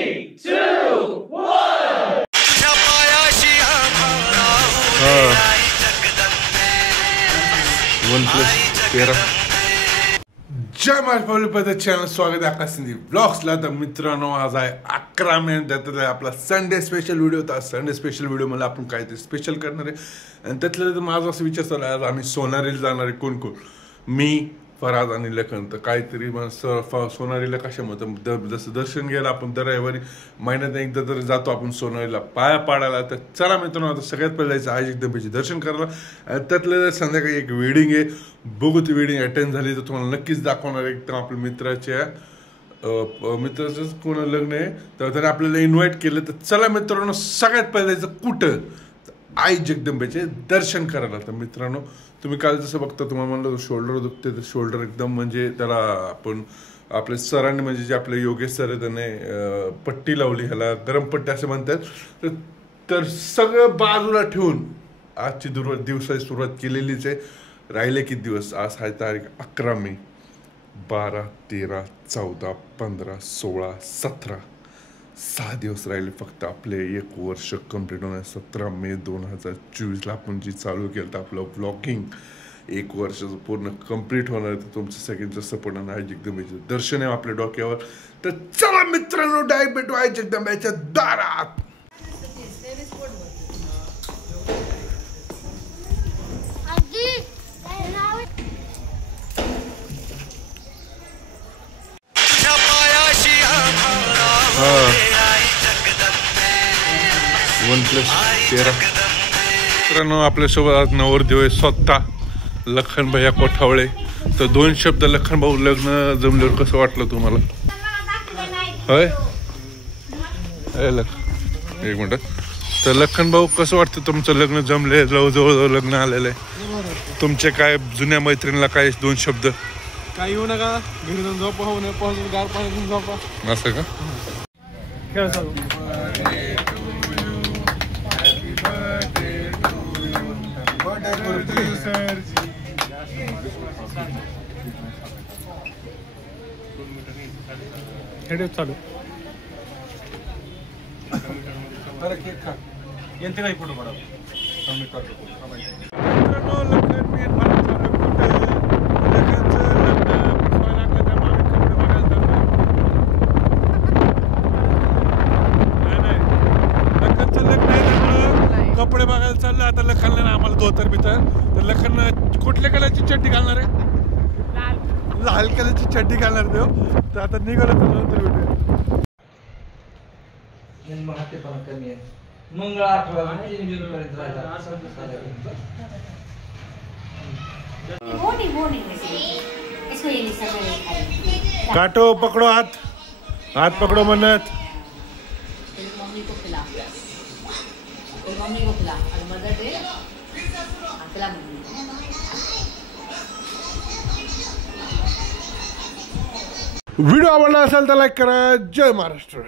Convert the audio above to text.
3, 2, 1. जय Maharashtra channel स्वागत आहे आकाश सिंधी ब्लॉग्सला. तर मित्रांनो, आज आहे 11 मे. त्यात आपला संडे स्पेशल व्हिडिओ होता. संडे स्पेशल व्हिडिओ मला आपण काहीतरी स्पेशल करणार आहे. आणि त्यातलं तर माझा असं विचार चालला, आज आम्ही सोनारीला जाणार आहे. कोण कोण? मी, फराज आणि लखन. तर काहीतरी सोनारीला कशामध्ये जसं दर्शन घ्यायला आपण दर रविवारी महिन्यात एकदा तरी जातो आपण सोनारीला पाया पाडायला. तर चला मित्रांनो, आता सगळ्यात पहिले जायचं आज एकदम दर्शन करायला. आणि त्यातलं संध्याकाळी एक वेडिंग आहे. बघू ती वेडिंग अटेंड झाली तर तुम्हाला नक्कीच दाखवणार. एकदम आपल्या मित्राचं कोण लग्न आहे, तर त्याने आपल्याला इन्व्हाइट केलं. तर चला मित्रांनो, सगळ्यात पहिले जायचं कुठं? आई जगदंबेचे दर्शन करायला. तर मित्रांनो, तुम्ही काल जसं बघता, तुम्हाला म्हणलं शोल्डर दुखते, तर शोल्डर एकदम म्हणजे त्याला आपण आपल्या सरांनी म्हणजे जे आपले योगेश सर आहे त्याने पट्टी लावली, ह्याला गरम पट्टी असं म्हणतात. तर सगळं बाजूला ठेवून आजची दिवसाची सुरुवात केलेलीच आहे. राहिले किती दिवस? आज आहे तारीख 11 मे. 12, 13, 14, 15, 16, 17 6 दिवस राहिले फक्त आपले 1 वर्ष कंप्लीट होणार. 17 मे 2024ला आपण जी चालू केलं तर आपलं ब्लॉगिंग 1 वर्षाचं पूर्ण कंप्लीट होणार. तर तुमचं सगळ्यांचं सपोर्ट आणि आई जगदंबेचं दर्शन आहे आपल्या डोक्यावर. तर चला मित्रांनो, डायरेक्ट भेटू आई जगदंबेच्या दारात. मित्रांनो, आपल्यासोबत आज नवरदेव आहे स्वतः लखन भैया कोठावळे. तर 2 शब्द लखन भाऊ, लग्न जमल्यावर कसं वाटलं तुम्हाला? होय एक मिनिट. तर लखन भाऊ, कसं वाटतं तुमचं लग्न जमले? जवळ लग्न आलेलं आहे. तुमचे काय जुन्या मैत्रिणीला काय 2 शब्द? काही येऊ नका, घरी जाऊन झोपा, होऊ नये पाहून गार पाणी झोपा. असं का? खेळ चालू. चालू यांचे काही फोटो काढा. कपडे बघायला चाललं. आता लखनला ना आम्हाला धोतर बितर. तर लखन कुठल्या कलरची चड्डी घालणार आहे? लाल कलरची चड्डी घालणार देव. तर आता निघालं तर नंतर भेटूया. मंगळ आठवडा काटो पकडो, हात पकडो म्हणत. व्हिडिओ आवडला असेल तर लाईक करा. जय महाराष्ट्र.